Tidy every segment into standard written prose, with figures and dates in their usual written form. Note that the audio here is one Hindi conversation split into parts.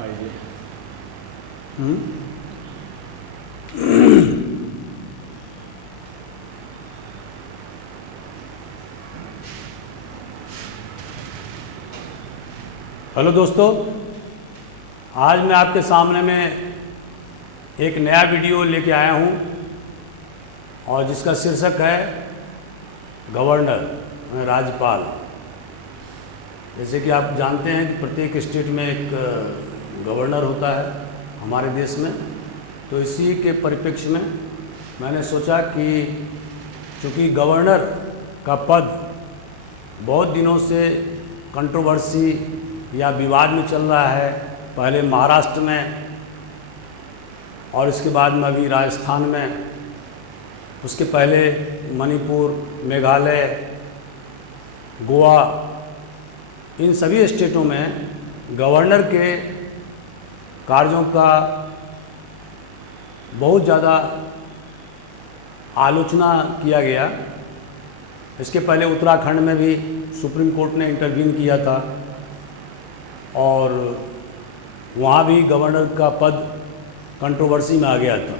आइए। हेलो दोस्तों, आज मैं आपके सामने में एक नया वीडियो लेके आया हूँ और जिसका शीर्षक है गवर्नर, राज्यपाल। जैसे कि आप जानते हैं कि प्रत्येक स्टेट में एक गवर्नर होता है हमारे देश में, तो इसी के परिप्रेक्ष्य में मैंने सोचा कि चूँकि गवर्नर का पद बहुत दिनों से कंट्रोवर्सी या विवाद में चल रहा है, पहले महाराष्ट्र में और इसके बाद में अभी राजस्थान में, उसके पहले मणिपुर, मेघालय, गोवा, इन सभी स्टेटों में गवर्नर के कार्यों का बहुत ज़्यादा आलोचना किया गया। इसके पहले उत्तराखंड में भी सुप्रीम कोर्ट ने इंटरवीन किया था और वहाँ भी गवर्नर का पद कंट्रोवर्सी में आ गया था।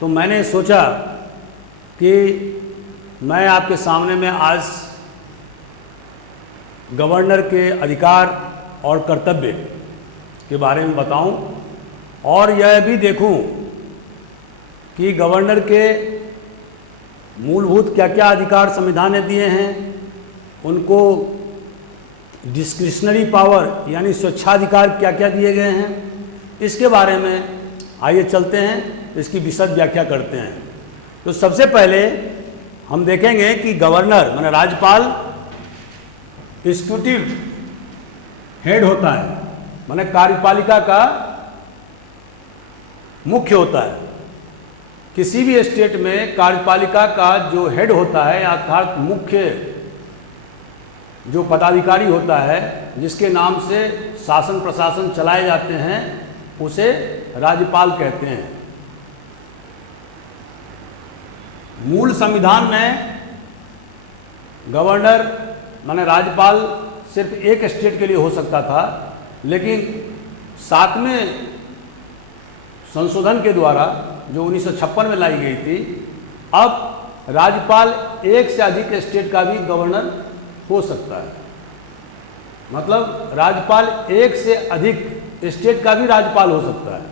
तो मैंने सोचा कि मैं आपके सामने में आज गवर्नर के अधिकार और कर्तव्य के बारे में बताऊं और यह भी देखूं कि गवर्नर के मूलभूत क्या क्या अधिकार संविधान ने दिए हैं, उनको डिस्क्रिशनरी पावर यानी स्वेच्छाधिकार क्या क्या दिए गए हैं, इसके बारे में आइए चलते हैं, इसकी विशद व्याख्या करते हैं। तो सबसे पहले हम देखेंगे कि गवर्नर माने राज्यपाल एग्जीक्यूटिव हेड होता है, माने कार्यपालिका का मुख्य होता है। किसी भी स्टेट में कार्यपालिका का जो हेड होता है अर्थात मुख्य जो पदाधिकारी होता है, जिसके नाम से शासन प्रशासन चलाए जाते हैं, उसे राज्यपाल कहते हैं। मूल संविधान में गवर्नर माने राज्यपाल सिर्फ एक स्टेट के लिए हो सकता था, लेकिन 7वें संशोधन के द्वारा जो 1956 में लाई गई थी, अब राज्यपाल एक से अधिक स्टेट का भी गवर्नर हो सकता है। मतलब राज्यपाल एक से अधिक स्टेट का भी राज्यपाल हो सकता है।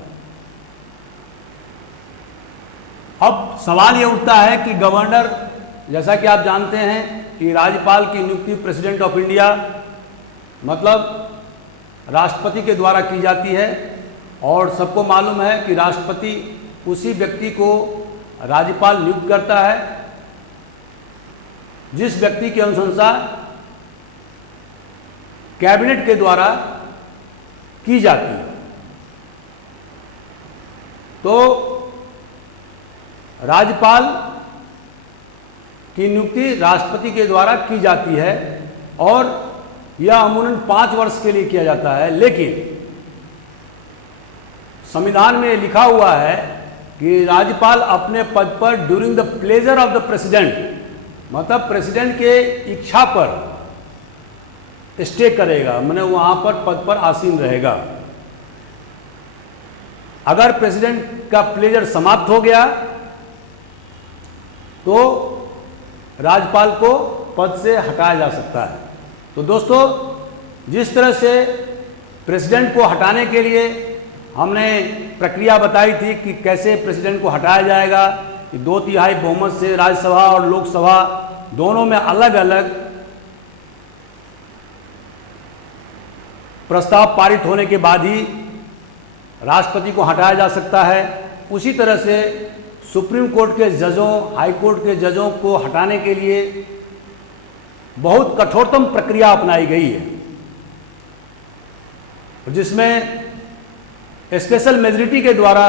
अब सवाल ये उठता है कि गवर्नर, जैसा कि आप जानते हैं कि राज्यपाल की नियुक्ति प्रेसिडेंट ऑफ इंडिया मतलब राष्ट्रपति के द्वारा की जाती है और सबको मालूम है कि राष्ट्रपति उसी व्यक्ति को राज्यपाल नियुक्त करता है जिस व्यक्ति की अनुशंसा कैबिनेट के द्वारा की जाती है। तो राज्यपाल की नियुक्ति राष्ट्रपति के द्वारा की जाती है और यह अमूमन 5 वर्ष के लिए किया जाता है, लेकिन संविधान में लिखा हुआ है कि राज्यपाल अपने पद पर during the pleasure of the president, मतलब प्रेसिडेंट के इच्छा पर स्टे करेगा, माने वहां पर पद पर आसीन रहेगा। अगर प्रेसिडेंट का प्लेजर समाप्त हो गया तो राज्यपाल को पद से हटाया जा सकता है। तो दोस्तों, जिस तरह से प्रेसिडेंट को हटाने के लिए हमने प्रक्रिया बताई थी कि कैसे प्रेसिडेंट को हटाया जाएगा, कि 2/3 बहुमत से राज्यसभा और लोकसभा दोनों में अलग अलग प्रस्ताव पारित होने के बाद ही राष्ट्रपति को हटाया जा सकता है। उसी तरह से सुप्रीम कोर्ट के जजों, हाई कोर्ट के जजों को हटाने के लिए बहुत कठोरतम प्रक्रिया अपनाई गई है, जिसमें स्पेशल मेजॉरिटी के द्वारा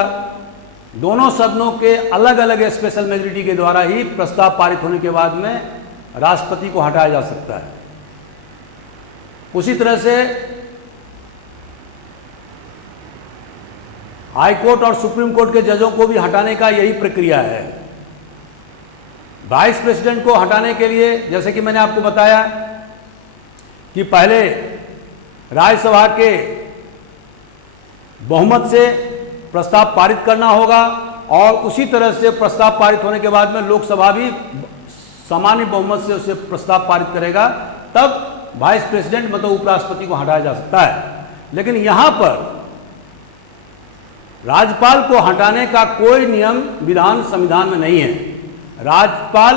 दोनों सदनों के अलग अलग स्पेशल मेजॉरिटी के द्वारा ही प्रस्ताव पारित होने के बाद में राष्ट्रपति को हटाया जा सकता है। उसी तरह से हाई कोर्ट और सुप्रीम कोर्ट के जजों को भी हटाने का यही प्रक्रिया है। वाइस प्रेसिडेंट को हटाने के लिए जैसे कि मैंने आपको बताया कि पहले राज्यसभा के बहुमत से प्रस्ताव पारित करना होगा और उसी तरह से प्रस्ताव पारित होने के बाद में लोकसभा भी सामान्य बहुमत से उसे प्रस्ताव पारित करेगा, तब वाइस प्रेसिडेंट मतलब उपराष्ट्रपति को हटाया जा सकता है। लेकिन यहाँ पर राज्यपाल को हटाने का कोई नियम विधान संविधान में नहीं है। राज्यपाल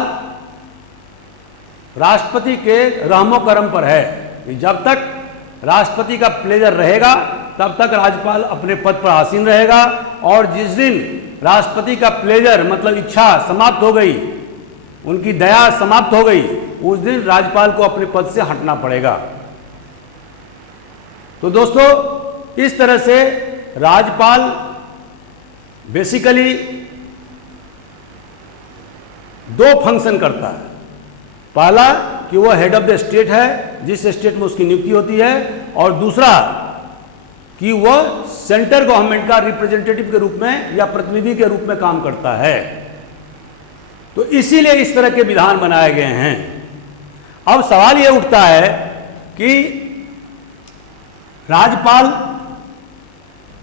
राष्ट्रपति के रहमो करम पर है कि जब तक राष्ट्रपति का प्लेजर रहेगा तब तक राज्यपाल अपने पद पर आसीन रहेगा, और जिस दिन राष्ट्रपति का प्लेजर मतलब इच्छा समाप्त हो गई, उनकी दया समाप्त हो गई, उस दिन राज्यपाल को अपने पद से हटना पड़ेगा। तो दोस्तों, इस तरह से राज्यपाल बेसिकली दो फंक्शन करता है। पहला कि वो हेड ऑफ द स्टेट है, जिस स्टेट में उसकी नियुक्ति होती है, और दूसरा कि वह सेंट्रल गवर्नमेंट का रिप्रेजेंटेटिव के रूप में या प्रतिनिधि के रूप में काम करता है। तो इसीलिए इस तरह के विधान बनाए गए हैं। अब सवाल यह उठता है कि राज्यपाल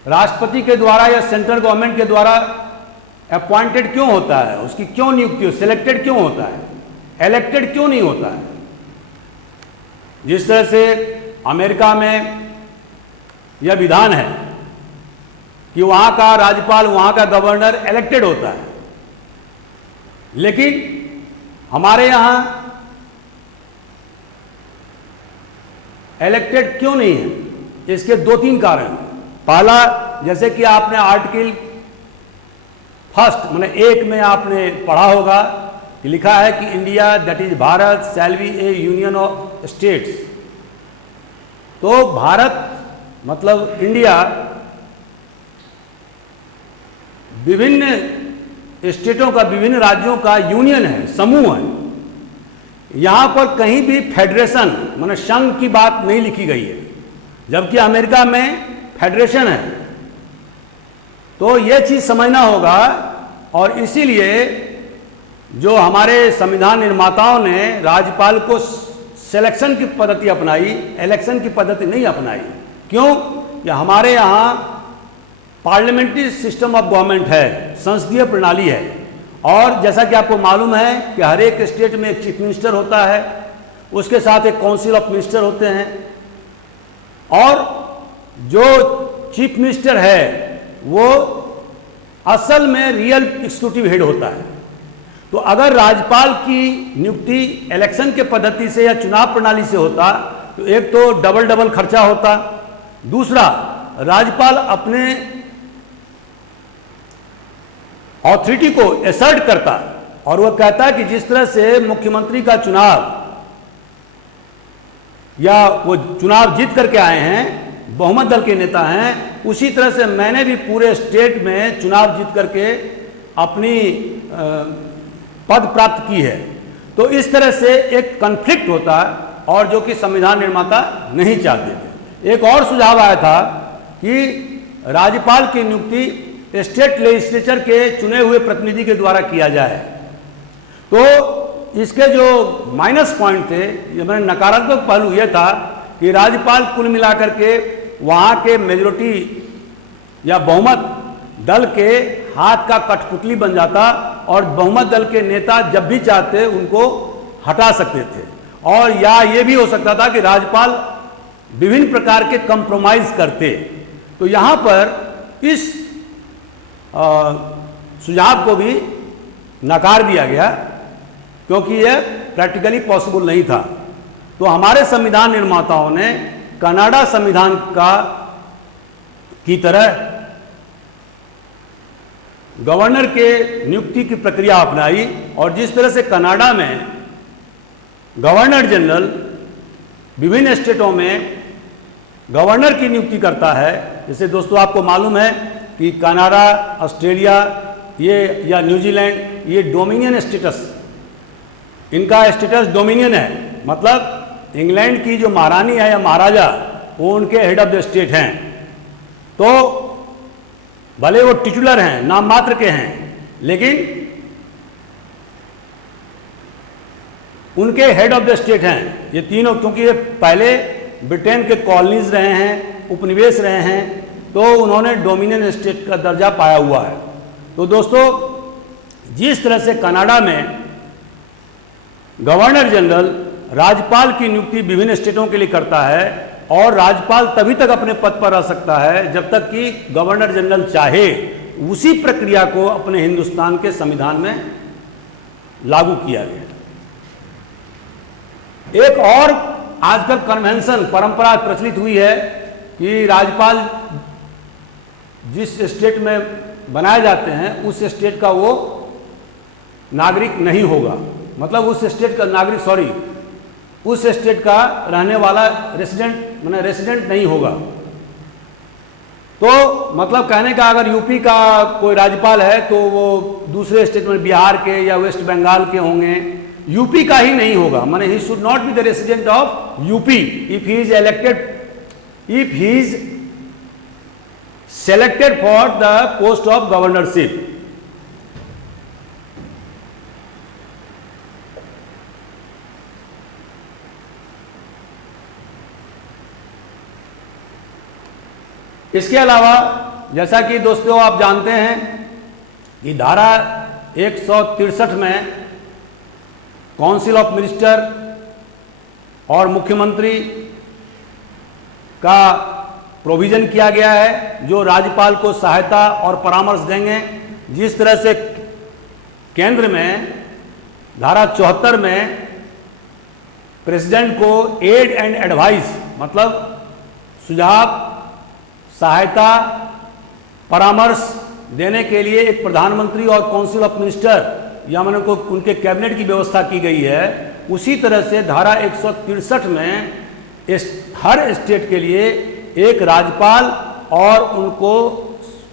राष्ट्रपति के द्वारा या सेंट्रल गवर्नमेंट के द्वारा अपॉइंटेड क्यों होता है, उसकी क्यों नियुक्ति हो, सिलेक्टेड क्यों होता है, इलेक्टेड क्यों नहीं होता है। जिस तरह से अमेरिका में यह विधान है कि वहां का राज्यपाल, वहां का गवर्नर इलेक्टेड होता है, लेकिन हमारे यहां इलेक्टेड क्यों नहीं है। इसके दो तीन कारण हैं। पहला, जैसे कि आपने आर्टिकल फर्स्ट मैंने 1 में आपने पढ़ा होगा कि लिखा है कि India that is Bharat shell be A union of states. तो भारत मतलब इंडिया विभिन्न स्टेटों का, विभिन्न राज्यों का यूनियन है, समूह है। यहां पर कहीं भी फेडरेशन माने संघ की बात नहीं लिखी गई है, जबकि अमेरिका में फेडरेशन है। तो यह चीज समझना होगा, और इसीलिए जो हमारे संविधान निर्माताओं ने राज्यपाल को सिलेक्शन की पद्धति अपनाई, इलेक्शन की पद्धति नहीं अपनाई। क्यों? कि हमारे यहाँ पार्लियामेंट्री सिस्टम ऑफ गवर्नमेंट है, संसदीय प्रणाली है, और जैसा कि आपको मालूम है कि हर एक स्टेट में एक चीफ मिनिस्टर होता है, उसके साथ एक काउंसिल ऑफ मिनिस्टर होते हैं, और जो चीफ मिनिस्टर है वो असल में रियल एग्जीक्यूटिव हेड होता है। तो अगर राज्यपाल की नियुक्ति इलेक्शन के पद्धति से या चुनाव प्रणाली से होता तो एक तो डबल खर्चा होता, दूसरा राज्यपाल अपने ऑथोरिटी को एसर्ट करता और वह कहता कि जिस तरह से मुख्यमंत्री का चुनाव या वो चुनाव जीत करके आए हैं, बहुमत दल के नेता हैं, उसी तरह से मैंने भी पूरे स्टेट में चुनाव जीत करके अपनी पद प्राप्त की है। तो इस तरह से एक कॉन्फ्लिक्ट होता है, और जो कि संविधान निर्माता नहीं चाहते थे। एक और सुझाव आया था कि राज्यपाल की नियुक्ति स्टेट लेजिस्लेचर के चुने हुए प्रतिनिधि के द्वारा किया जाए। तो इसके जो माइनस पॉइंट थे, ये मैंने नकारात्मक पहलू यह था कि राज्यपाल कुल मिलाकर के वहाँ के मेजोरिटी या बहुमत दल के हाथ का कठपुतली बन जाता, और बहुमत दल के नेता जब भी चाहते उनको हटा सकते थे। और या ये भी हो सकता था कि राज्यपाल विभिन्न प्रकार के कंप्रोमाइज करते। तो यहाँ पर इस सुझाव को भी नकार दिया गया, क्योंकि यह प्रैक्टिकली पॉसिबल नहीं था। तो हमारे संविधान निर्माताओं ने कनाडा संविधान की तरह गवर्नर के नियुक्ति की प्रक्रिया अपनाई, और जिस तरह से कनाडा में गवर्नर जनरल विभिन्न स्टेटों में गवर्नर की नियुक्ति करता है। जैसे दोस्तों आपको मालूम है कि कनाडा, ऑस्ट्रेलिया ये या न्यूजीलैंड, ये डोमिनियन स्टेटस, इनका स्टेटस डोमिनियन है, मतलब इंग्लैंड की जो महारानी है या महाराजा वो उनके हेड ऑफ द स्टेट हैं। तो भले वो टिटुलर हैं, नाम मात्र के हैं, लेकिन उनके हेड ऑफ द स्टेट हैं ये तीनों, क्योंकि ये पहले ब्रिटेन के कॉलोनीज रहे हैं, उपनिवेश रहे हैं। तो उन्होंने डोमिनियन स्टेट का दर्जा पाया हुआ है। तो दोस्तों, जिस तरह से कनाडा में गवर्नर जनरल राज्यपाल की नियुक्ति विभिन्न स्टेटों के लिए करता है, और राज्यपाल तभी तक अपने पद पर रह सकता है जब तक कि गवर्नर जनरल चाहे, उसी प्रक्रिया को अपने हिंदुस्तान के संविधान में लागू किया गया। एक और आजकल कन्वेंशन, परंपरा प्रचलित हुई है कि राज्यपाल जिस स्टेट में बनाए जाते हैं उस स्टेट का वो नागरिक नहीं होगा, मतलब उस स्टेट का नागरिक, उस स्टेट का रहने वाला रेसिडेंट नहीं होगा। तो मतलब कहने का, अगर यूपी का कोई राज्यपाल है तो वो दूसरे स्टेट में बिहार के या वेस्ट बंगाल के होंगे, यूपी का ही नहीं होगा। माने he should not be the resident of UP if he is elected, if he is selected for the post of governorship. इसके अलावा जैसा कि दोस्तों आप जानते हैं कि धारा 163 में काउंसिल ऑफ मिनिस्टर और मुख्यमंत्री का प्रोविजन किया गया है, जो राज्यपाल को सहायता और परामर्श देंगे। जिस तरह से केंद्र में धारा 74 में प्रेसिडेंट को एड एंड एडवाइस, मतलब सुझाव, सहायता, परामर्श देने के लिए एक प्रधानमंत्री और काउंसिल ऑफ मिनिस्टर या मैंने को उनके कैबिनेट की व्यवस्था की गई है, उसी तरह से धारा 163 में हर स्टेट के लिए एक राज्यपाल और उनको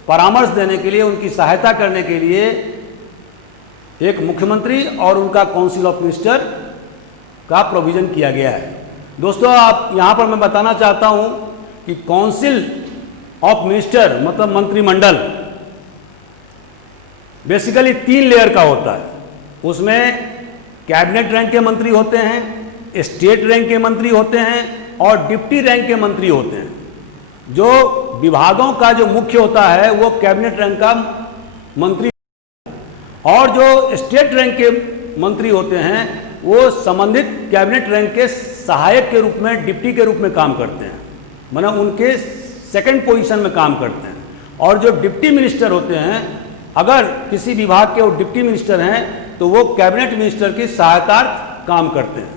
परामर्श देने के लिए, उनकी सहायता करने के लिए एक मुख्यमंत्री और उनका काउंसिल ऑफ मिनिस्टर का प्रोविजन किया गया है। दोस्तों, आप यहाँ पर मैं बताना चाहता हूँ कि काउंसिल ऑफ मिनिस्टर मतलब मंत्रिमंडल बेसिकली 3 लेयर का होता है। उसमें कैबिनेट रैंक के मंत्री होते हैं, स्टेट रैंक के मंत्री होते हैं और डिप्टी रैंक के मंत्री होते हैं। जो विभागों का जो मुख्य होता है वो कैबिनेट रैंक का मंत्री, और जो स्टेट रैंक के मंत्री होते हैं वो संबंधित कैबिनेट रैंक के सहायक के रूप में, डिप्टी के रूप में काम करते हैं, मतलब उनके सेकंड पोजीशन में काम करते हैं। और जो डिप्टी मिनिस्टर होते हैं, अगर किसी विभाग के वो डिप्टी मिनिस्टर हैं तो वो कैबिनेट मिनिस्टर की सहायता काम करते हैं।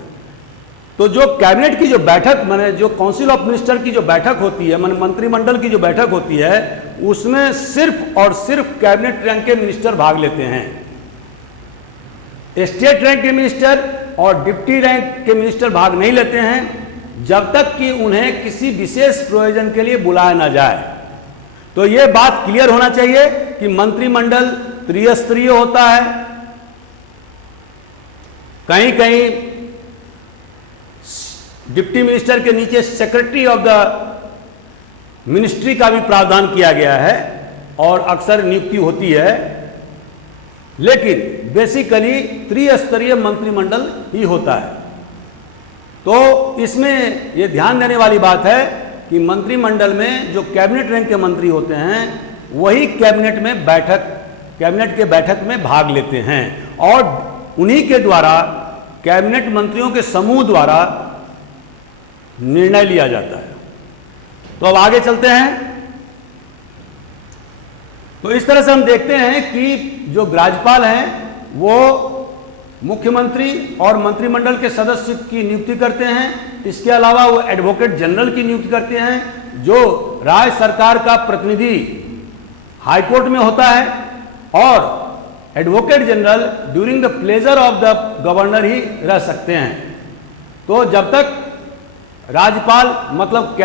तो जो कैबिनेट की जो बैठक, माने जो काउंसिल ऑफ मिनिस्टर की जो बैठक होती है, माने मंत्रिमंडल की जो बैठक होती है, उसमें सिर्फ और सिर्फ कैबिनेट रैंक के मिनिस्टर भाग लेते हैं। स्टेट रैंक के मिनिस्टर और डिप्टी रैंक के मिनिस्टर भाग नहीं लेते हैं जब तक कि उन्हें किसी विशेष प्रयोजन के लिए बुलाया ना जाए। तो यह बात क्लियर होना चाहिए कि मंत्रिमंडल त्रिस्तरीय होता है। कहीं कहीं डिप्टी मिनिस्टर के नीचे सेक्रेटरी ऑफ द मिनिस्ट्री का भी प्रावधान किया गया है और अक्सर नियुक्ति होती है, लेकिन बेसिकली त्रिस्तरीय मंत्रिमंडल ही होता है। तो इसमें यह ध्यान देने वाली बात है कि मंत्रिमंडल में जो कैबिनेट रैंक के मंत्री होते हैं वही कैबिनेट के बैठक में भाग लेते हैं और उन्हीं के द्वारा, कैबिनेट मंत्रियों के समूह द्वारा निर्णय लिया जाता है। तो अब आगे चलते हैं। तो इस तरह से हम देखते हैं कि जो राज्यपाल हैं वो मुख्यमंत्री और मंत्रिमंडल के सदस्य की नियुक्ति करते हैं। इसके अलावा वो एडवोकेट जनरल की नियुक्ति करते हैं, जो राज्य सरकार का प्रतिनिधि हाईकोर्ट में होता है, और advocate general during the pleasure of the governor ही रह सकते हैं। तो जब तक राज्यपाल मतलब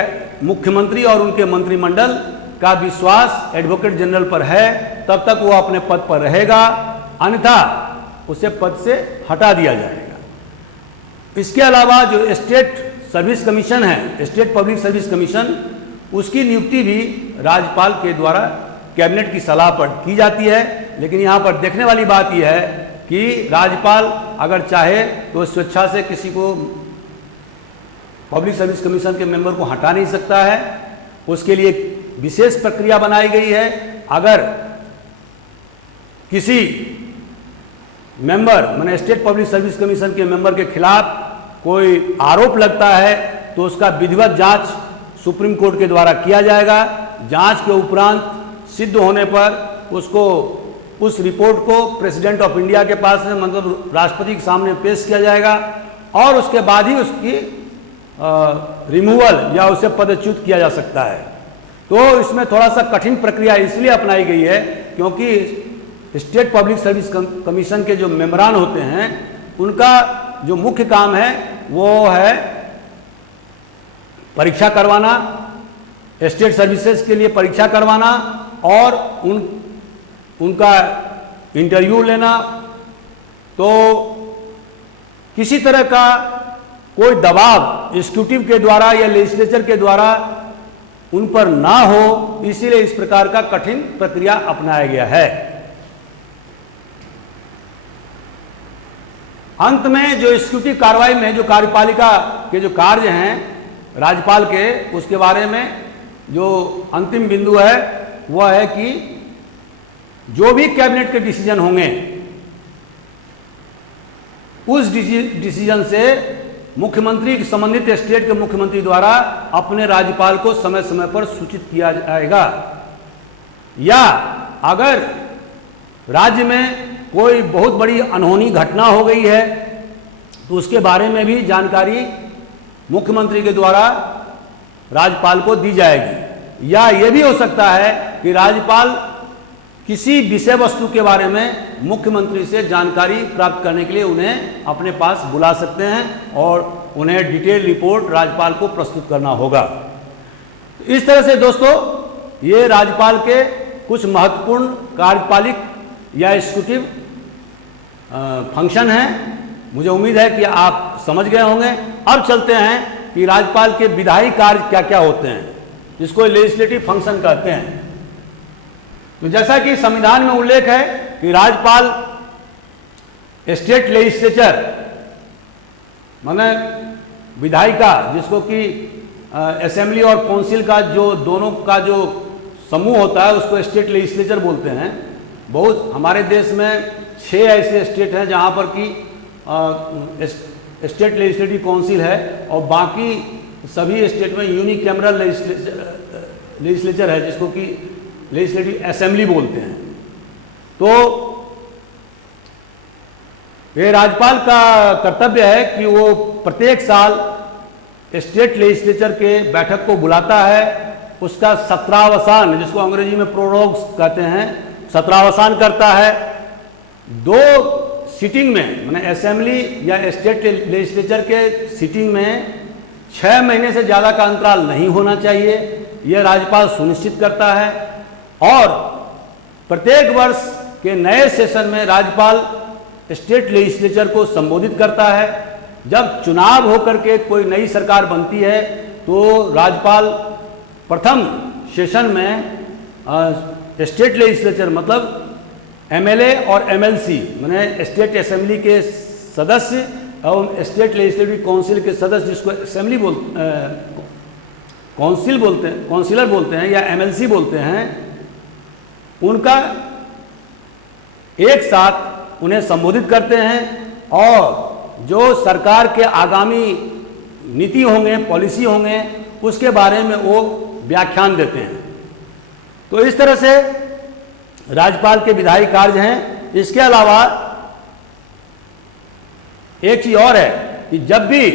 मुख्यमंत्री और उनके मंत्रिमंडल का विश्वास एडवोकेट जनरल पर है तब तक वो अपने पद पर रहेगा, अन्यथा उसे पद से हटा दिया जाएगा। इसके अलावा जो स्टेट सर्विस कमीशन है, स्टेट पब्लिक सर्विस कमीशन, उसकी नियुक्ति भी राज्यपाल के द्वारा कैबिनेट की सलाह पर की जाती है। लेकिन यहाँ पर देखने वाली बात यह है कि राज्यपाल अगर चाहे तो स्वेच्छा से किसी को पब्लिक सर्विस कमीशन के मेंबर को हटा नहीं सकता है। उसके लिए विशेष प्रक्रिया बनाई गई है। अगर किसी मेंबर माने स्टेट पब्लिक सर्विस कमीशन के मेंबर के खिलाफ कोई आरोप लगता है तो उसका विधिवत जांच सुप्रीम कोर्ट के द्वारा किया जाएगा। जांच के उपरांत सिद्ध होने पर उसको उस रिपोर्ट को प्रेसिडेंट ऑफ इंडिया के पास मतलब राष्ट्रपति के सामने पेश किया जाएगा और उसके बाद ही उसकी रिमूवल या उसे पदच्युत किया जा सकता है। तो इसमें थोड़ा सा कठिन प्रक्रिया इसलिए अपनाई गई है क्योंकि स्टेट पब्लिक सर्विस कमीशन के जो मेंबरान होते हैं उनका जो मुख्य काम है वो है परीक्षा करवाना, स्टेट सर्विसेज के लिए परीक्षा करवाना और उनका इंटरव्यू लेना। तो किसी तरह का कोई दबाव एग्जीक्यूटिव के द्वारा या लेजिस्लेचर के द्वारा उन पर ना हो, इसीलिए इस प्रकार का कठिन प्रक्रिया अपनाया गया है। अंत में जो एग्जीक्यूटिव कार्रवाई में जो कार्यपालिका के जो कार्य हैं राज्यपाल के, उसके बारे में जो अंतिम बिंदु है वह है कि जो भी कैबिनेट के डिसीजन होंगे उस डिसीजन से मुख्यमंत्री संबंधित स्टेट के मुख्यमंत्री द्वारा अपने राज्यपाल को समय समय पर सूचित किया जाएगा। या अगर राज्य में कोई बहुत बड़ी अनहोनी घटना हो गई है तो उसके बारे में भी जानकारी मुख्यमंत्री के द्वारा राज्यपाल को दी जाएगी। या यह भी हो सकता है कि राज्यपाल किसी विषय वस्तु के बारे में मुख्यमंत्री से जानकारी प्राप्त करने के लिए उन्हें अपने पास बुला सकते हैं और उन्हें डिटेल रिपोर्ट राज्यपाल को प्रस्तुत करना होगा। इस तरह से दोस्तों ये राज्यपाल के कुछ महत्वपूर्ण कार्यपालिक या एग्जीक्यूटिव फंक्शन हैं। मुझे उम्मीद है कि आप समझ गए होंगे। अब चलते हैं कि राज्यपाल के विधायी कार्य क्या क्या होते हैं, जिसको लेजिस्लेटिव फंक्शन कहते हैं। तो जैसा कि संविधान में उल्लेख है कि राज्यपाल स्टेट लेजिस्लेचर माने विधायिका, जिसको कि असेंबली और काउंसिल का जो दोनों का जो समूह होता है उसको स्टेट लेजिस्लेचर बोलते हैं। बहुत हमारे देश में 6 ऐसे स्टेट हैं जहां पर कि स्टेट लेजिस्लेटिव काउंसिल है और बाकी सभी स्टेट में यूनिकैमरल लेजिस्लेचर है, जिसको कि लेजिस्लेटिव असेंबली बोलते हैं। तो ये राज्यपाल का कर्तव्य है कि वो प्रत्येक साल स्टेट लेजिस्लेचर के बैठक को बुलाता है, उसका सत्रावसान, जिसको अंग्रेजी में प्रोरोग्स कहते हैं, सत्रावसान करता है। 2 सीटिंग में माने असेंबली या स्टेट लेजिस्लेचर के सीटिंग में 6 महीने से ज़्यादा का अंतराल नहीं होना चाहिए, यह राज्यपाल सुनिश्चित करता है। और प्रत्येक वर्ष के नए सेशन में राज्यपाल स्टेट लेजिस्लेचर को संबोधित करता है। जब चुनाव होकर के कोई नई सरकार बनती है तो राज्यपाल प्रथम सेशन में स्टेट लेजिस्लेचर मतलब एमएलए और एमएलसी माने स्टेट असेंबली के सदस्य और स्टेट लेजिस्लेटिव काउंसिल के सदस्य, जिसको असेंबली काउंसिलर बोलते हैं या एमएलसी बोलते हैं, उनका एक साथ उन्हें संबोधित करते हैं और जो सरकार के आगामी नीति होंगे, पॉलिसी होंगे, उसके बारे में वो व्याख्यान देते हैं। तो इस तरह से राज्यपाल के विधायी कार्य हैं। इसके अलावा एक चीज और है कि जब भी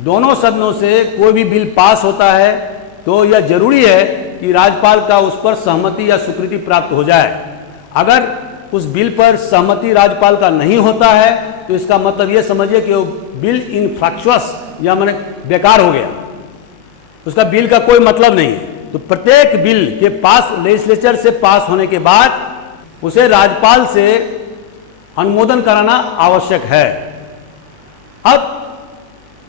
दोनों सदनों से कोई भी बिल पास होता है तो यह जरूरी है कि राज्यपाल का उस पर सहमति या स्वीकृति प्राप्त हो जाए। अगर उस बिल पर सहमति राज्यपाल का नहीं होता है तो इसका मतलब यह समझिए कि वो बिल इनफ्रैक्चुअस या माने बेकार हो गया, उसका बिल का कोई मतलब नहीं है। तो प्रत्येक बिल के पास लेजिस्लेचर से पास होने के बाद उसे राज्यपाल से अनुमोदन कराना आवश्यक है। अब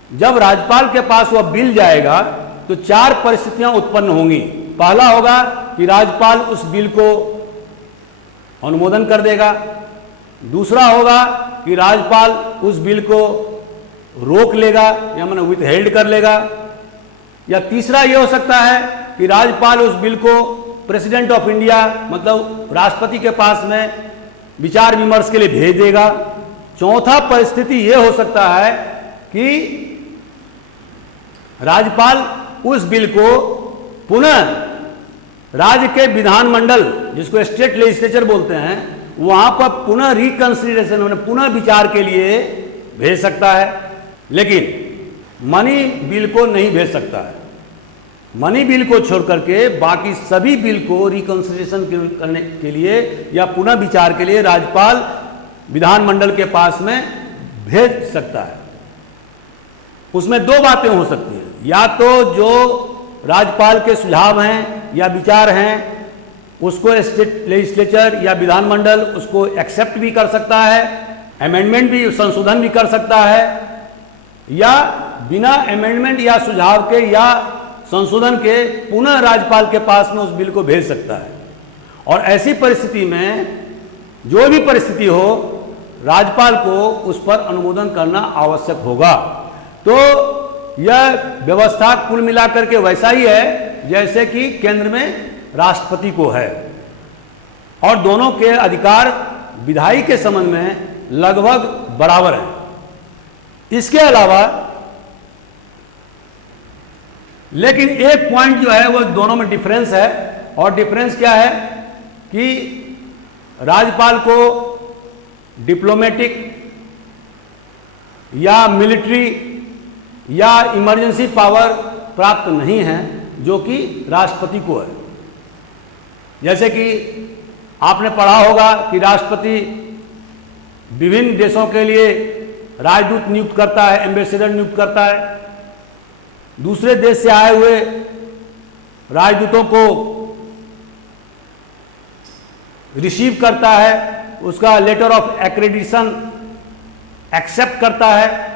जब राज्यपाल के पास वह बिल जाएगा तो 4 परिस्थितियां उत्पन्न होंगी। पहला होगा कि राज्यपाल उस बिल को अनुमोदन कर देगा। दूसरा होगा कि राज्यपाल उस बिल को रोक लेगा या माने विथहेल्ड कर लेगा। या तीसरा ये हो सकता है कि राज्यपाल उस बिल को प्रेसिडेंट ऑफ इंडिया मतलब राष्ट्रपति के पास में विचार विमर्श के लिए भेज देगा। चौथा परिस्थिति यह हो सकता है कि राज्यपाल उस बिल को पुनः राज्य के विधानमंडल, जिसको स्टेट लेजिस्लेचर बोलते हैं, वहां पर पुनः रिकंसिडरेशन पुनः विचार के लिए भेज सकता है, लेकिन मनी बिल को नहीं भेज सकता है। मनी बिल को छोड़ करके बाकी सभी बिल को रिकंसिडरेशन करने के लिए या पुनः विचार के लिए राज्यपाल विधानमंडल के पास में भेज सकता है। उसमें दो बातें हो सकती हैं, या तो जो राज्यपाल के सुझाव हैं या विचार हैं उसको स्टेट लेजिस्लेचर या विधानमंडल उसको एक्सेप्ट भी कर सकता है, अमेंडमेंट भी, संशोधन भी कर सकता है, या बिना अमेंडमेंट या सुझाव के या संशोधन के पुनः राज्यपाल के पास में उस बिल को भेज सकता है। और ऐसी परिस्थिति में जो भी परिस्थिति हो, राज्यपाल को उस पर अनुमोदन करना आवश्यक होगा। तो यह व्यवस्था कुल मिलाकर के वैसा ही है जैसे कि केंद्र में राष्ट्रपति को है, और दोनों के अधिकार विधायी के संबंध में लगभग बराबर है। इसके अलावा लेकिन एक पॉइंट जो है वो दोनों में डिफरेंस है, और डिफरेंस क्या है कि राज्यपाल को डिप्लोमेटिक या मिलिट्री या इमरजेंसी पावर प्राप्त नहीं है जो कि राष्ट्रपति को है। जैसे कि आपने पढ़ा होगा कि राष्ट्रपति विभिन्न देशों के लिए राजदूत नियुक्त करता है, एम्बेसडर नियुक्त करता है, दूसरे देश से आए हुए राजदूतों को रिसीव करता है, उसका लेटर ऑफ एक्रेडिटेशन एक्सेप्ट करता है।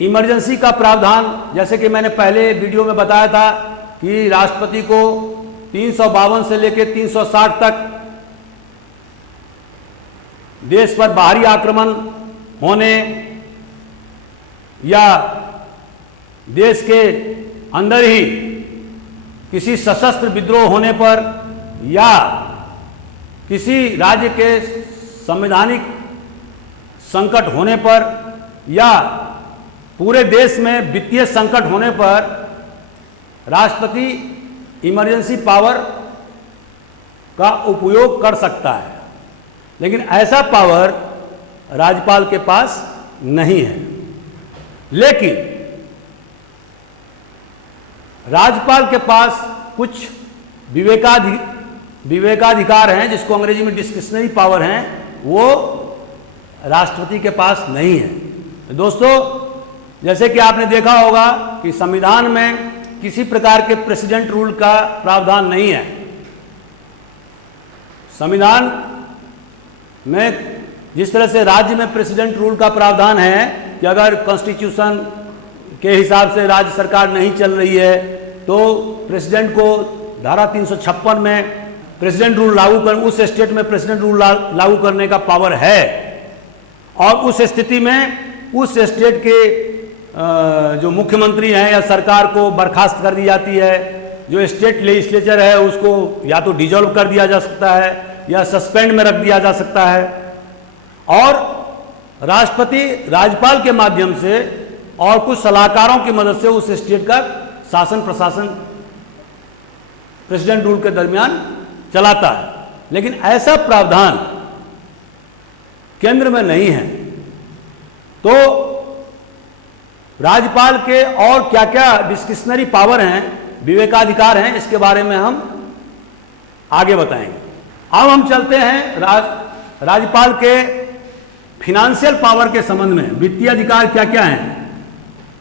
इमरजेंसी का प्रावधान, जैसे कि मैंने पहले वीडियो में बताया था कि राष्ट्रपति को 352 से लेकर 360 तक देश पर बाहरी आक्रमण होने या देश के अंदर ही किसी सशस्त्र विद्रोह होने पर या किसी राज्य के संवैधानिक संकट होने पर या पूरे देश में वित्तीय संकट होने पर राष्ट्रपति इमरजेंसी पावर का उपयोग कर सकता है, लेकिन ऐसा पावर राज्यपाल के पास नहीं है। लेकिन राज्यपाल के पास कुछ विवेकाधिकार हैं, जिसको अंग्रेजी में डिस्क्रिशनरी पावर हैं, वो राष्ट्रपति के पास नहीं है। दोस्तों, जैसे कि आपने देखा होगा कि संविधान में किसी प्रकार के प्रेसिडेंट रूल का प्रावधान नहीं है। संविधान में जिस तरह से राज्य में प्रेसिडेंट रूल का प्रावधान है कि अगर कॉन्स्टिट्यूशन के हिसाब से राज्य सरकार नहीं चल रही है तो प्रेसिडेंट को धारा 356 में प्रेसिडेंट रूल लागू कर, उस स्टेट में प्रेसिडेंट रूल लागू करने का पावर है, और उस स्थिति में उस स्टेट के जो मुख्यमंत्री हैं या सरकार को बर्खास्त कर दी जाती है। जो स्टेट लेजिस्लेचर है उसको या तो डिसॉल्व कर दिया जा सकता है या सस्पेंड में रख दिया जा सकता है, और राष्ट्रपति राज्यपाल के माध्यम से और कुछ सलाहकारों की मदद से उस स्टेट का शासन प्रशासन प्रेसिडेंट रूल के दरमियान चलाता है। लेकिन ऐसा प्रावधान केंद्र में नहीं है। तो राज्यपाल के और क्या क्या डिस्क्रिशनरी पावर हैं, विवेकाधिकार हैं, इसके बारे में हम आगे बताएंगे। अब हम चलते हैं राज्यपाल के फिनेंशियल पावर के संबंध में, वित्तीय अधिकार क्या क्या हैं।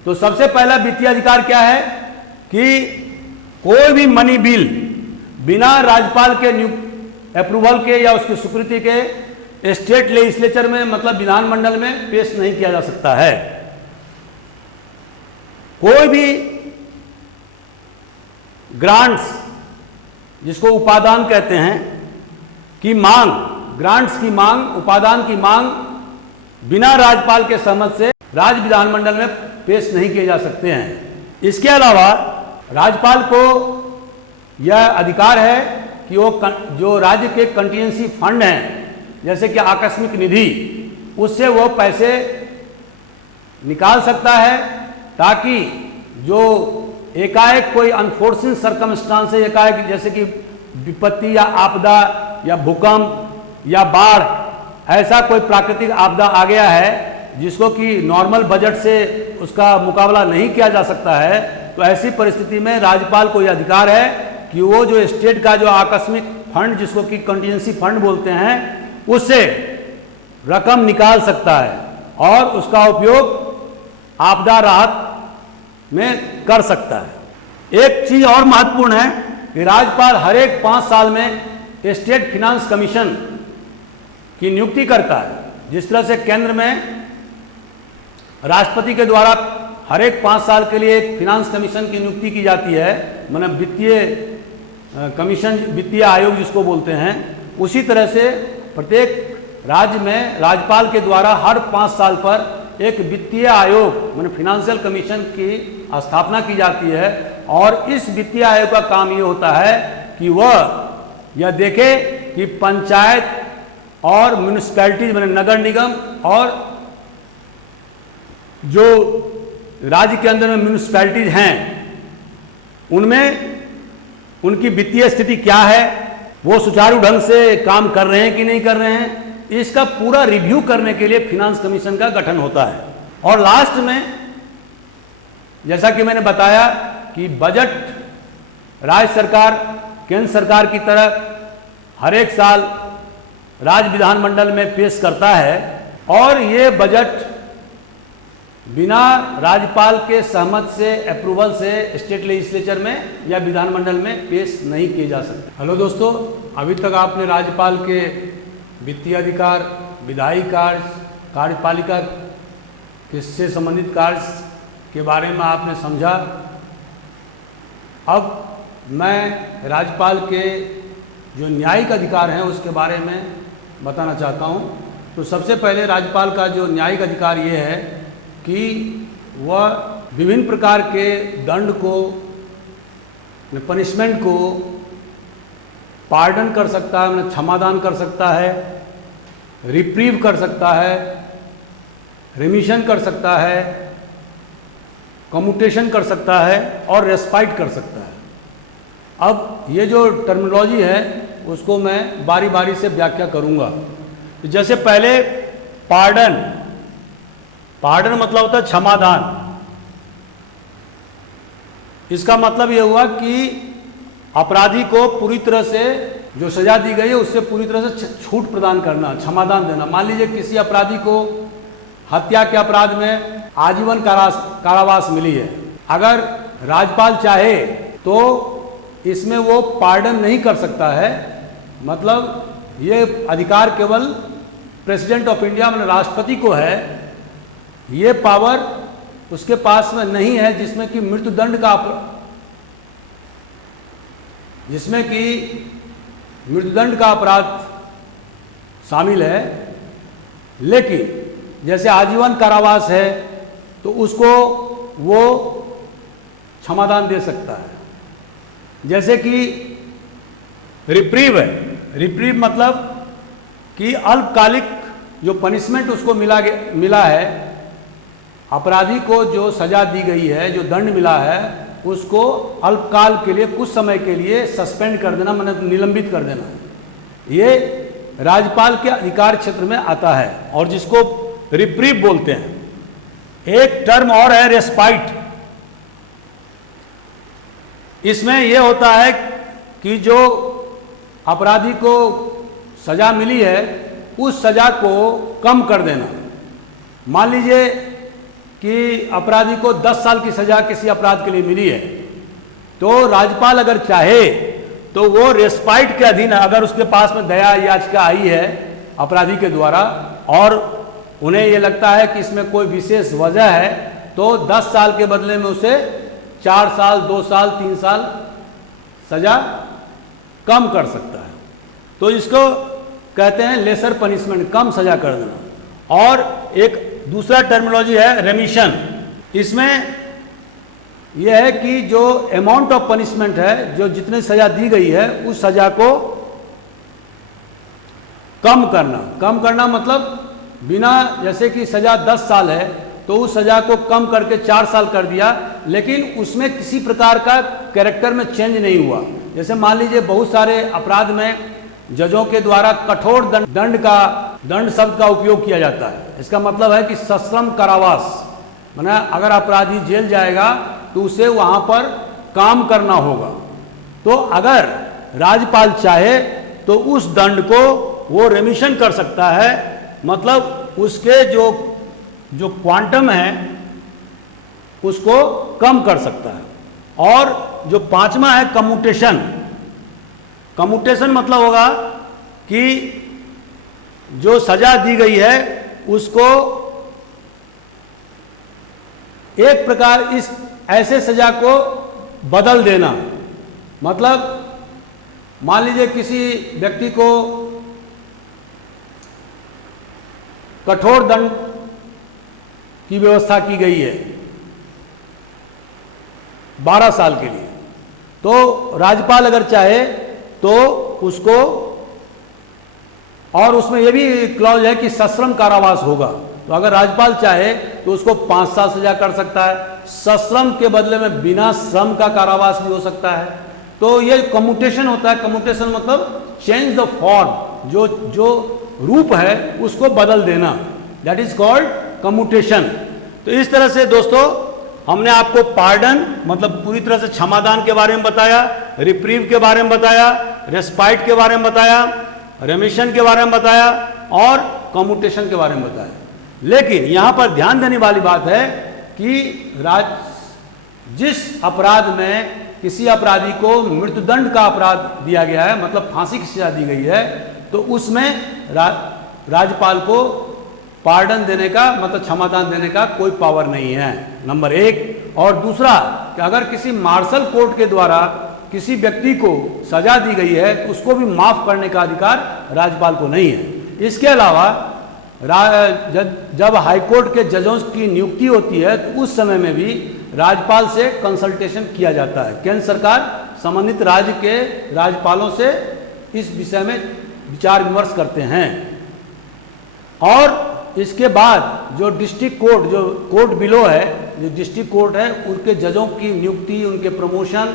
तो सबसे पहला वित्तीय अधिकार क्या है कि कोई भी मनी बिल बिना राज्यपाल के अप्रूवल के या उसकी स्वीकृति के स्टेट लेजिस्लेचर में मतलब विधानमंडल में पेश नहीं किया जा सकता है। कोई भी ग्रांट्स, जिसको उपादान कहते हैं, की मांग, ग्रांट्स की मांग, उपादान की मांग बिना राज्यपाल के सहमति से राज्य विधानमंडल में पेश नहीं किए जा सकते हैं। इसके अलावा राज्यपाल को यह अधिकार है कि वो जो राज्य के कंटीजेंसी फंड हैं, जैसे कि आकस्मिक निधि, उससे वो पैसे निकाल सकता है, ताकि जो एकाएक कोई अनफोर्सिन सर्कमस्टांस है, एकाएक जैसे कि विपत्ति या आपदा या भूकंप या बाढ़, ऐसा कोई प्राकृतिक आपदा आ गया है जिसको कि नॉर्मल बजट से उसका मुकाबला नहीं किया जा सकता है, तो ऐसी परिस्थिति में राज्यपाल को यह अधिकार है कि वो जो स्टेट का जो आकस्मिक फंड, जिसको कि कंटीजेंसी फंड बोलते हैं, उससे रकम निकाल सकता है और उसका उपयोग आपदा राहत में कर सकता है। एक चीज और महत्वपूर्ण है कि राज्यपाल हर एक 5 साल में स्टेट फाइनेंस कमीशन की नियुक्ति करता है। जिस तरह से केंद्र में राष्ट्रपति के द्वारा हर एक 5 साल के लिए एक फाइनेंस कमीशन की नियुक्ति की जाती है, मतलब वित्तीय कमीशन, वित्तीय आयोग जिसको बोलते हैं, उसी तरह से प्रत्येक राज्य में राज्यपाल के द्वारा हर 5 साल पर एक वित्तीय आयोग, मतलब फाइनेंशियल कमीशन की स्थापना की जाती है। और इस वित्तीय आयोग का काम ये होता है कि वह यह देखे कि पंचायत और म्यूनिसिपैलिटीज, मतलब नगर निगम और जो राज्य के अंदर में म्यूनिसिपैलिटीज हैं, उनमें उनकी वित्तीय स्थिति क्या है, वो सुचारू ढंग से काम कर रहे हैं कि नहीं कर रहे हैं, इसका पूरा रिव्यू करने के लिए फाइनेंस कमीशन का गठन होता है। और लास्ट में, जैसा कि मैंने बताया कि बजट राज्य सरकार केंद्र सरकार की तरह हर एक साल राज्य विधानमंडल में पेश करता है, और ये बजट बिना राज्यपाल के सहमत से, अप्रूवल से स्टेट लेजिस्लेचर में या विधानमंडल में पेश नहीं किए जा सकते। हेलो दोस्तों, अभी तक आपने राज्यपाल के वित्तीय अधिकार, विधायी कार्य, कार्यपालिका से संबंधित कार्य के बारे में आपने समझा। अब मैं राज्यपाल के जो न्यायिक अधिकार हैं उसके बारे में बताना चाहता हूं। तो सबसे पहले राज्यपाल का जो न्यायिक अधिकार ये है कि वह विभिन्न प्रकार के दंड को, पनिशमेंट को पार्डन कर सकता है, मतलब क्षमादान कर सकता है, रिप्रीव कर सकता है, रिमिशन कर सकता है, कम्यूटेशन कर सकता है और रेस्पाइट कर सकता है। अब ये जो टर्मिनोलॉजी है उसको मैं बारी बारी से व्याख्या करूंगा। जैसे पहले पार्डन, पार्डन मतलब होता है क्षमादान। इसका मतलब यह हुआ कि अपराधी को पूरी तरह से जो सजा दी गई है उससे पूरी तरह से छूट प्रदान करना, क्षमादान देना। मान लीजिए किसी अपराधी को हत्या के अपराध में आजीवन कारावास मिली है, अगर राज्यपाल चाहे तो इसमें वो पार्डन नहीं कर सकता है। मतलब ये अधिकार केवल प्रेसिडेंट ऑफ इंडिया, मतलब राष्ट्रपति को है। ये पावर उसके पास में नहीं है जिसमें कि मृत्युदंड का, जिसमें कि मृत्युदंड का अपराध शामिल है। लेकिन जैसे आजीवन कारावास है तो उसको वो क्षमादान दे सकता है। जैसे कि रिप्रीव है, रिप्रीव मतलब कि अल्पकालिक जो पनिशमेंट उसको मिला है, अपराधी को जो सजा दी गई है, जो दंड मिला है, उसको अल्पकाल के लिए, कुछ समय के लिए सस्पेंड कर देना, मतलब निलंबित कर देना, ये राज्यपाल के अधिकार क्षेत्र में आता है और जिसको रिप्रीव बोलते हैं। एक टर्म और है रेस्पाइट। इसमें यह होता है कि जो अपराधी को सजा मिली है उस सजा को कम कर देना। मान लीजिए कि अपराधी को 10 साल की सजा किसी अपराध के लिए मिली है, तो राज्यपाल अगर चाहे तो वो रेस्पाइट के अधीन, अगर उसके पास में दया याचिका आई है अपराधी के द्वारा और उन्हें ये लगता है कि इसमें कोई विशेष वजह है, तो 10 साल के बदले में उसे 4 साल, 2 साल, 3 साल सजा कम कर सकता है। तो इसको कहते हैं लेसर पनिशमेंट, कम सजा कर देना। और एक दूसरा टर्मिनोलॉजी है रेमिशन। इसमें यह है कि जो अमाउंट ऑफ पनिशमेंट है, जो जितनी सजा दी गई है उस सजा को कम करना। कम करना मतलब बिना, जैसे कि सजा 10 साल है तो उस सजा को कम करके 4 साल कर दिया, लेकिन उसमें किसी प्रकार का कैरेक्टर में चेंज नहीं हुआ। जैसे मान लीजिए बहुत सारे अपराध में जजों के द्वारा कठोर दंड शब्द का उपयोग किया जाता है। इसका मतलब है कि सश्रम कारावास, माना अगर अपराधी जेल जाएगा तो उसे वहां पर काम करना होगा। तो अगर राज्यपाल चाहे तो उस दंड को वो रेमिशन कर सकता है, मतलब उसके जो क्वांटम है उसको कम कर सकता है। और जो 5वां है कम्यूटेशन। कम्यूटेशन मतलब होगा कि जो सजा दी गई है उसको एक प्रकार इस ऐसे सजा को बदल देना। मतलब मान लीजिए किसी व्यक्ति को कठोर दंड की व्यवस्था की गई है 12 साल के लिए, तो राज्यपाल अगर चाहे तो उसको, और उसमें यह भी क्लॉज है कि सश्रम कारावास होगा, तो अगर राज्यपाल चाहे तो उसको 5 साल सजा कर सकता है। सश्रम के बदले में बिना श्रम का कारावास भी हो सकता है। तो ये कम्यूटेशन होता है। कम्यूटेशन मतलब चेंज द फॉर्म, जो रूप है उसको बदल देना, दैट इज कॉल्ड कम्यूटेशन। तो इस तरह से दोस्तों हमने आपको पार्डन मतलब पूरी तरह से क्षमादान के बारे में बताया, रिप्रीव के बारे में बताया, रेस्पाइट के बारे में बताया, रेमिशन के बारे में बताया और कम्यूटेशन के बारे में बताया। लेकिन यहां पर ध्यान देने वाली बात है कि जिस अपराध में किसी अपराधी को मृत्युदंड का अपराध दिया गया है, मतलब फांसी की सजा दी गई है, तो उसमें राज्यपाल को पार्डन देने का मतलब क्षमादान देने का कोई पावर नहीं है, नंबर 1। और दूसरा कि अगर किसी मार्शल कोर्ट के द्वारा किसी व्यक्ति को सजा दी गई है तो उसको भी माफ करने का अधिकार राज्यपाल को नहीं है। इसके अलावा जब हाईकोर्ट के जजों की नियुक्ति होती है तो उस समय में भी राज्यपाल से कंसल्टेशन किया जाता है। केंद्र सरकार संबंधित राज्य के राज्यपालों से इस विषय में विचार विमर्श करते हैं। और इसके बाद जो डिस्ट्रिक्ट कोर्ट, जो कोर्ट बिलो है, जो डिस्ट्रिक्ट कोर्ट है, उनके जजों की नियुक्ति, उनके प्रमोशन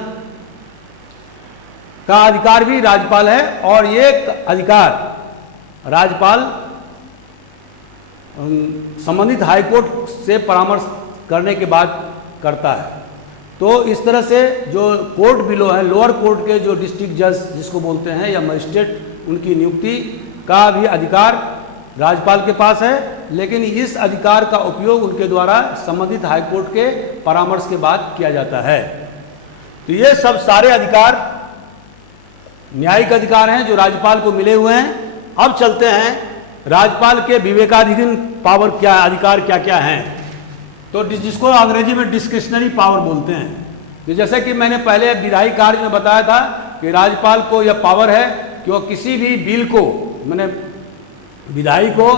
का अधिकार भी राज्यपाल है। और ये अधिकार राज्यपाल संबंधित हाईकोर्ट से परामर्श करने के बाद करता है। तो इस तरह से जो कोर्ट बिलो है, लोअर कोर्ट के जो डिस्ट्रिक्ट जज जिसको बोलते हैं या मजिस्ट्रेट, उनकी नियुक्ति का भी अधिकार राज्यपाल के पास है। लेकिन इस अधिकार का उपयोग उनके द्वारा संबंधित हाईकोर्ट के परामर्श के बाद किया जाता है। तो ये सब सारे अधिकार न्यायिक अधिकार हैं जो राज्यपाल को मिले हुए हैं। अब चलते हैं राज्यपाल के विवेकाधीन पावर क्या, अधिकार क्या क्या हैं। तो जिसको अंग्रेजी में डिस्क्रिशनरी पावर बोलते हैं। तो जैसे कि मैंने पहले विधायी कार्य में बताया था कि राज्यपाल को यह पावर है कि वो किसी भी बिल को, मैंने विधायी को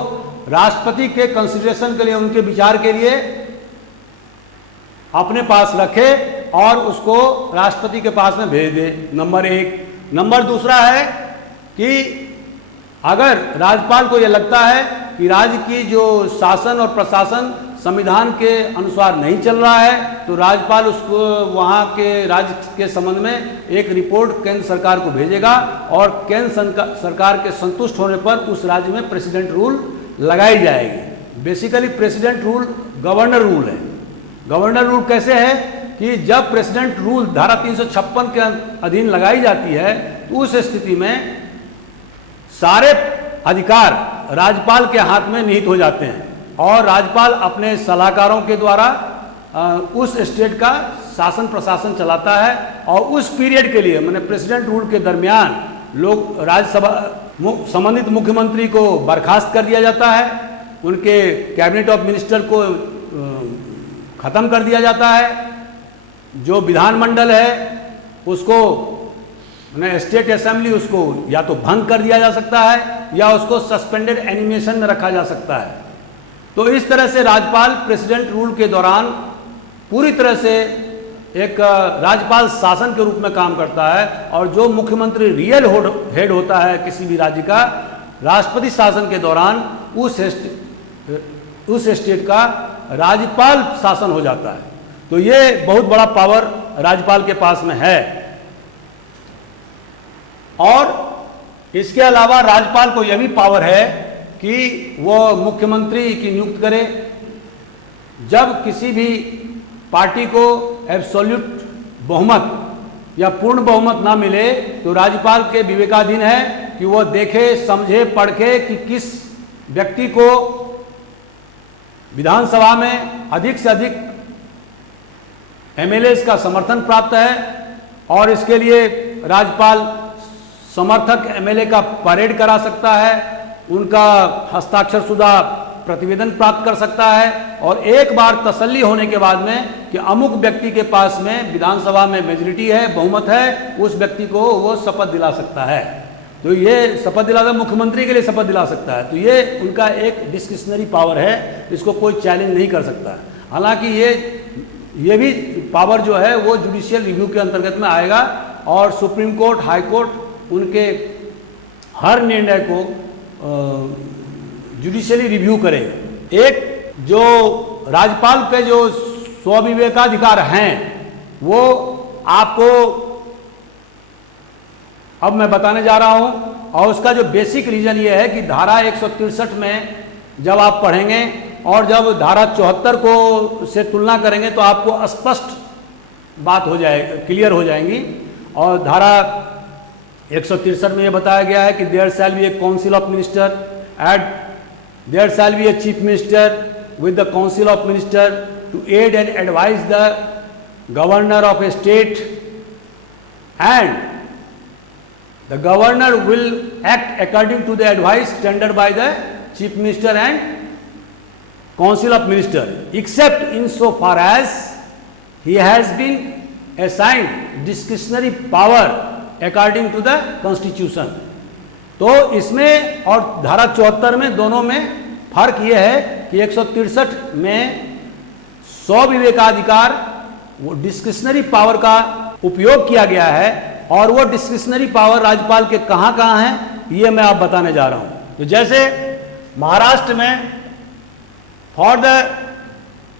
राष्ट्रपति के कंसिडरेशन के लिए, उनके विचार के लिए अपने पास रखे और उसको राष्ट्रपति के पास में भेज दे, नंबर 1। नंबर दूसरा है कि अगर राज्यपाल को यह लगता है कि राज्य की जो शासन और प्रशासन संविधान के अनुसार नहीं चल रहा है, तो राज्यपाल उसको वहाँ के राज्य के संबंध में एक रिपोर्ट केंद्र सरकार को भेजेगा और केंद्र सरकार के संतुष्ट होने पर उस राज्य में प्रेसिडेंट रूल लगाई जाएगी। Basically president rule governor rule है। गवर्नर रूल कैसे है कि जब प्रेसिडेंट रूल धारा 356 के अधीन लगाई जाती है तो उस स्थिति में सारे अधिकार राज्यपाल के हाथ में निहित हो जाते हैं और राज्यपाल अपने सलाहकारों के द्वारा उस स्टेट का शासन प्रशासन चलाता है। और उस पीरियड के लिए, मैंने प्रेसिडेंट रूल के दरमियान लोग राज्यसभा संबंधित मुख्यमंत्री को बर्खास्त कर दिया जाता है, उनके कैबिनेट ऑफ मिनिस्टर को खत्म कर दिया जाता है, जो विधानमंडल है उसको, स्टेट असेंबली, उसको या तो भंग कर दिया जा सकता है या उसको सस्पेंडेड एनिमेशन में रखा जा सकता है। तो इस तरह से राज्यपाल प्रेसिडेंट रूल के दौरान पूरी तरह से एक राज्यपाल शासन के रूप में काम करता है, और जो मुख्यमंत्री रियल हेड होता है किसी भी राज्य का, राष्ट्रपति शासन के दौरान उस स्टेट का राज्यपाल शासन हो जाता है। तो ये बहुत बड़ा पावर राज्यपाल के पास में है। और इसके अलावा राज्यपाल को यह भी पावर है कि वो मुख्यमंत्री की नियुक्त करे। जब किसी भी पार्टी को एब्सोल्यूट बहुमत या पूर्ण बहुमत ना मिले तो राज्यपाल के विवेकाधीन है कि वो देखे, समझे, परखे कि किस व्यक्ति को विधानसभा में अधिक से अधिक एमएलए का समर्थन प्राप्त है, और इसके लिए राज्यपाल समर्थक एमएलए का परेड करा सकता है, उनका हस्ताक्षर शुदा प्रतिवेदन प्राप्त कर सकता है, और एक बार तसल्ली होने के बाद में कि अमुक व्यक्ति के पास में विधानसभा में मेजॉरिटी है, बहुमत है, उस व्यक्ति को वो शपथ दिला सकता है। तो ये शपथ दिलाता, मुख्यमंत्री के लिए शपथ दिला सकता है। तो ये उनका एक डिस्क्रिशनरी पावर है, इसको कोई चैलेंज नहीं कर सकता। हालांकि ये भी पावर जो है वो जुडिशियल रिव्यू के अंतर्गत में आएगा, और सुप्रीम कोर्ट, हाई कोर्ट उनके हर निर्णय को जुडिशियली रिव्यू करेगा। एक जो राज्यपाल के जो स्वविवेकाधिकार हैं वो आपको अब मैं बताने जा रहा हूं, और उसका जो बेसिक रीजन ये है कि धारा 163 में जब आप पढ़ेंगे और जब धारा 74 को से तुलना करेंगे तो आपको स्पष्ट बात हो जाए, क्लियर हो जाएंगी। और धारा 163 में यह बताया गया है कि there shall be a council of minister at there shall be a chief minister with the council of minister to aid and advise the governor of a state, and the governor will act according to the advice tendered by the chief minister and council of minister, except insofar as he has been assigned discretionary power according to the constitution। तो इसमें और धारा 74 में दोनों में फर्क ये है कि 163 में स्वविवेकाधिकार, वो डिस्क्रिशनरी पावर का उपयोग किया गया है, और वो डिस्क्रिशनरी पावर राज्यपाल के कहां कहां हैं ये मैं आप बताने जा रहा हूं। तो जैसे महाराष्ट्र में for the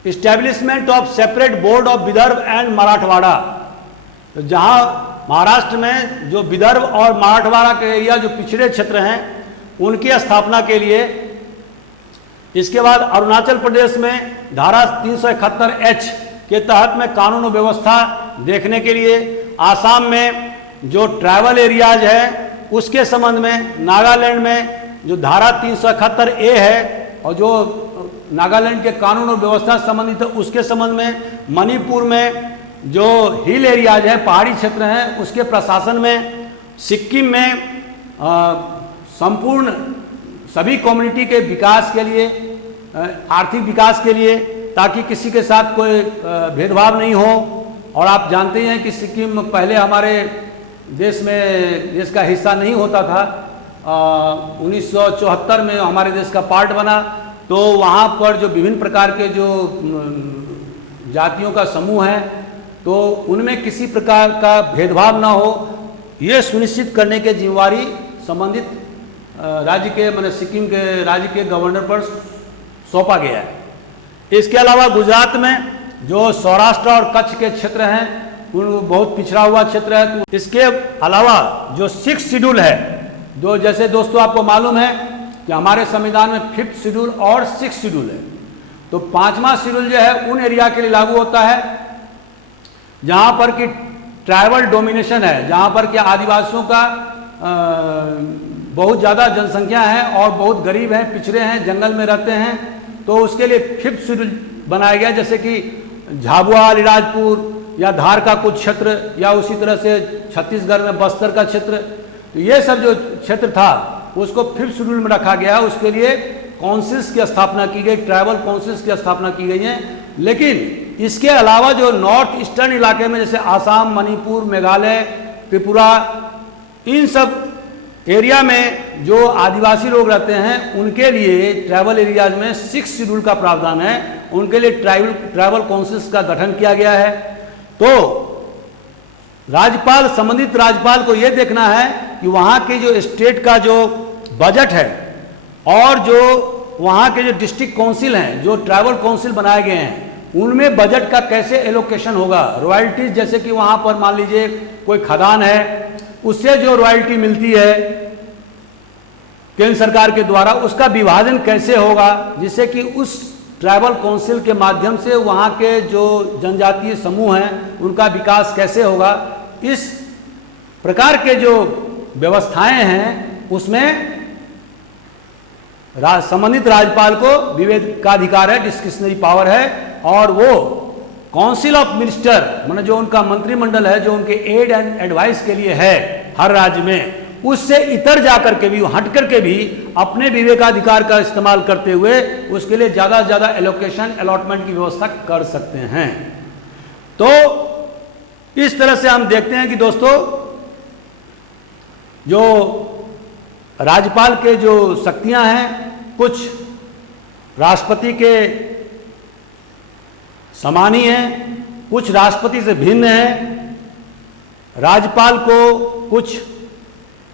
establishment of separate board of Vidarbha and Marathwada, तो जहां महाराष्ट्र में जो विदर्भ और मराठवाड़ा के एरिया जो पिछड़े क्षेत्र हैं उनकी स्थापना के लिए, इसके बाद अरुणाचल प्रदेश में धारा 371H के तहत में कानून और व्यवस्था देखने के लिए, आसाम में जो ट्राइबल एरियाज है उसके संबंध में, नागालैंड में जो धारा 371A है और जो नागालैंड के कानून और व्यवस्था संबंधित है उसके संबंध में, मणिपुर में जो हिल एरियाज है, पहाड़ी क्षेत्र हैं उसके प्रशासन में, सिक्किम में संपूर्ण सभी कम्युनिटी के विकास के लिए, आर्थिक विकास के लिए, ताकि किसी के साथ कोई भेदभाव नहीं हो। और आप जानते हैं कि सिक्किम पहले हमारे देश का हिस्सा नहीं होता था, 1974 में हमारे देश का पार्ट बना, तो वहाँ पर जो विभिन्न प्रकार के जो जातियों का समूह है तो उनमें किसी प्रकार का भेदभाव ना हो, ये सुनिश्चित करने की जिम्मेवारी संबंधित राज्य के, माने सिक्किम के राज्य के गवर्नर पर सौंपा गया है। इसके अलावा गुजरात में जो सौराष्ट्र और कच्छ के क्षेत्र हैं उन बहुत पिछड़ा हुआ क्षेत्र है, तो इसके अलावा जो 6 शेड्यूल है, जो जैसे दोस्तों आपको मालूम है कि हमारे संविधान में 5th शेड्यूल और 6th शेड्यूल है, तो 5वां शेड्यूल जो है उन एरिया के लिए लागू होता है जहां पर कि ट्राइबल डोमिनेशन है, जहां पर कि आदिवासियों का बहुत ज़्यादा जनसंख्या है और बहुत गरीब हैं, पिछड़े हैं, जंगल में रहते हैं, तो उसके लिए 5th शेड्यूल बनाया गया। जैसे कि झाबुआ, अलीराजपुर या धार का कुछ क्षेत्र, या उसी तरह से छत्तीसगढ़ में बस्तर का क्षेत्र, तो ये सब जो क्षेत्र था उसको 5th शेड्यूल में रखा गया। उसके लिए काउंसिल्स की स्थापना की गई, ट्राइबल काउंसिल्स की स्थापना की गई है। लेकिन इसके अलावा जो नॉर्थ ईस्टर्न इलाके में जैसे आसाम, मणिपुर, मेघालय, त्रिपुरा, इन सब एरिया में जो आदिवासी लोग रहते हैं उनके लिए ट्राइबल एरियाज में 6th शेड्यूल का प्रावधान है, उनके लिए ट्राइबल काउंसिल्स का गठन किया गया है। तो राज्यपाल, संबंधित राज्यपाल को यह देखना है कि वहाँ के जो स्टेट का जो बजट है और जो वहाँ के जो डिस्ट्रिक्ट काउंसिल हैं, जो ट्राइबल काउंसिल बनाए गए हैं, उनमें बजट का कैसे एलोकेशन होगा। रॉयल्टीज, जैसे कि वहाँ पर मान लीजिए कोई खदान है, उससे जो रॉयल्टी मिलती है केंद्र सरकार के द्वारा, उसका विभाजन कैसे होगा, जिससे कि उस ट्राइबल काउंसिल के माध्यम से वहाँ के जो जनजातीय समूह हैं उनका विकास कैसे होगा। इस प्रकार के जो व्यवस्थाएं हैं उसमें संबंधित राज्यपाल को विवेकाधिकार है, डिस्क्रिशनरी पावर है, और वो काउंसिल ऑफ मिनिस्टर, माने जो उनका मंत्रिमंडल है, जो उनके एड एंड एडवाइस के लिए है हर राज्य में, उससे इतर जाकर के भी, हट करके भी अपने विवेकाधिकार का इस्तेमाल करते हुए उसके लिए ज़्यादा से ज़्यादा एलोकेशन, अलॉटमेंट की व्यवस्था कर सकते हैं। तो इस तरह से हम देखते हैं कि दोस्तों, जो राज्यपाल के जो शक्तियां हैं, कुछ राष्ट्रपति के समान ही हैं, कुछ राष्ट्रपति से भिन्न हैं। राज्यपाल को कुछ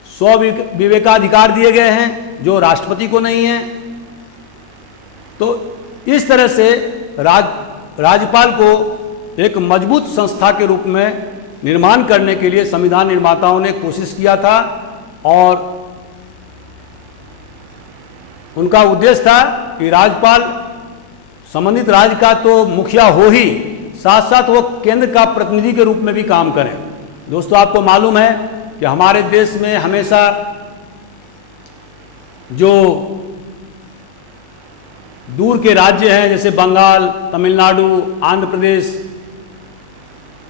स्व विवेकाधिकार दिए गए हैं जो राष्ट्रपति को नहीं है। तो इस तरह से राज्यपाल को एक मजबूत संस्था के रूप में निर्माण करने के लिए संविधान निर्माताओं ने कोशिश किया था, और उनका उद्देश्य था कि राज्यपाल संबंधित राज्य का तो मुखिया हो ही, साथ साथ वो केंद्र का प्रतिनिधि के रूप में भी काम करें। दोस्तों, आपको मालूम है कि हमारे देश में हमेशा जो दूर के राज्य हैं, जैसे बंगाल, तमिलनाडु, आंध्र प्रदेश,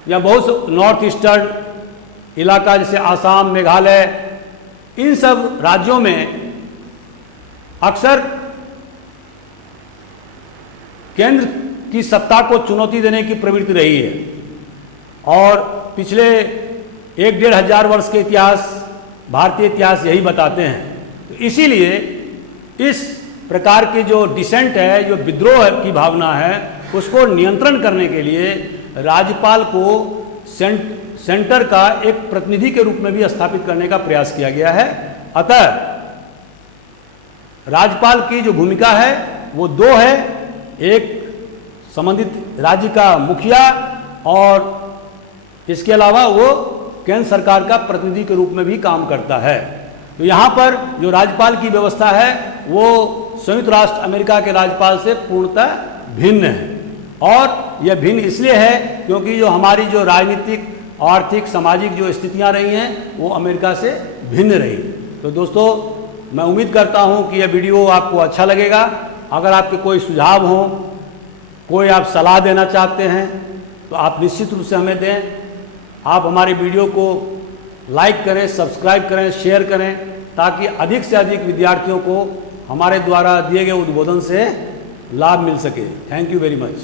या बहुत नॉर्थ ईस्टर्न इलाका जैसे आसाम, मेघालय, इन सब राज्यों में अक्सर केंद्र की सत्ता को चुनौती देने की प्रवृत्ति रही है, और पिछले 1-1.5 हजार वर्ष के इतिहास, भारतीय इतिहास यही बताते हैं। तो इसीलिए इस प्रकार की जो डिसेंट है, जो विद्रोह की भावना है, उसको नियंत्रण करने के लिए राज्यपाल को सेंटर का एक प्रतिनिधि के रूप में भी स्थापित करने का प्रयास किया गया है। अतः राज्यपाल की जो भूमिका है वो दो है, एक संबंधित राज्य का मुखिया, और इसके अलावा वो केंद्र सरकार का प्रतिनिधि के रूप में भी काम करता है। तो यहाँ पर जो राज्यपाल की व्यवस्था है वो संयुक्त राष्ट्र अमेरिका के राज्यपाल से पूर्णतः भिन्न है, और यह भिन्न इसलिए है क्योंकि जो हमारी जो राजनीतिक, आर्थिक, सामाजिक जो स्थितियाँ रही हैं वो अमेरिका से भिन्न रही। तो दोस्तों, मैं उम्मीद करता हूँ कि यह वीडियो आपको अच्छा लगेगा। अगर आपके कोई सुझाव हो, कोई आप सलाह देना चाहते हैं, तो आप निश्चित रूप से हमें दें। आप हमारी वीडियो को लाइक करें, सब्सक्राइब करें, शेयर करें, ताकि अधिक से अधिक विद्यार्थियों को हमारे द्वारा दिए गए उद्बोधन से लाभ मिल सके। Thank you very much.